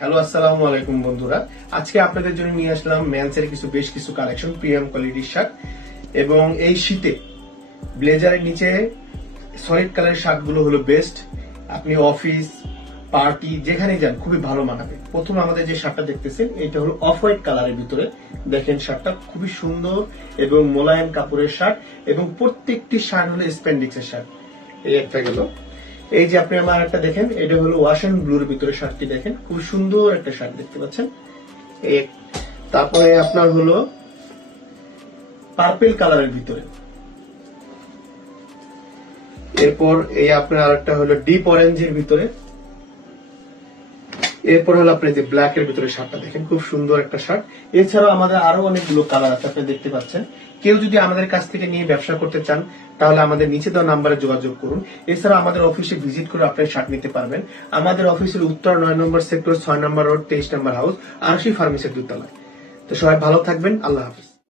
Hello, আসসালামু আলাইকুম বন্ধুরা। আজকে আপনাদের জন্য নিয়ে আসলাম মেন্সের বেশ কিছু কালেকশন, প্রিমিয়াম কোয়ালিটির শার্ট। এবং এই শীতে ব্লেজারের নিচে সলিড কালারের শার্টগুলো হলো বেস্ট। আপনি অফিস পার্টি যেখানে যান খুবই ভালো মানাবে। প্রথম আমাদের যে শার্টটা দেখতেছেন এটা হলো অফ হোয়াইট কালারের ভিতরে। দেখেন শার্টটা খুবই সুন্দর এবং মোলায়েম কাপড়ের শার্ট, এবং প্রত্যেকটি শার্ট হলো স্প্যান্ডিক্সের শার্ট। এই একটা গেল। এই যে আপনি আমার একটা দেখেন, এটা হলো ওয়াশ এন্ড ব্লুর ভিতরে শার্টটি। দেখেন খুব সুন্দর একটা শার্ট দেখতে পাচ্ছেন। তারপরে আপনার হলো পার্পেল কালারের ভিতরে। এরপর এই আপনার আরেকটা হলো ডিপ অরেঞ্জের ভিতরে। এরপর হলো আপনি যে ব্ল্যাক এর ভিতরে শার্টটা দেখেন, খুব সুন্দর একটা শার্ট। এছাড়াও আমাদের আরো অনেকগুলো কালার আছে, আপনি দেখতে পাচ্ছেন। কেউ যদি আমাদের কাছ থেকে নিয়ে ব্যবসা করতে চান তাহলে আমাদের নিচে দেওয়া নাম্বারে যোগাযোগ করুন। এছাড়া আমাদের অফিসে ভিজিট করে আপনি শার্ট নিতে পারবেন। আমাদের অফিসের উত্তর 9 নম্বর সেক্টর, 6 নম্বর রোড, 23 নম্বর হাউস, আরশি ফার্মেসির 2 তলায়। তো সবাই ভালো থাকবেন, আল্লাহ হাফিজ।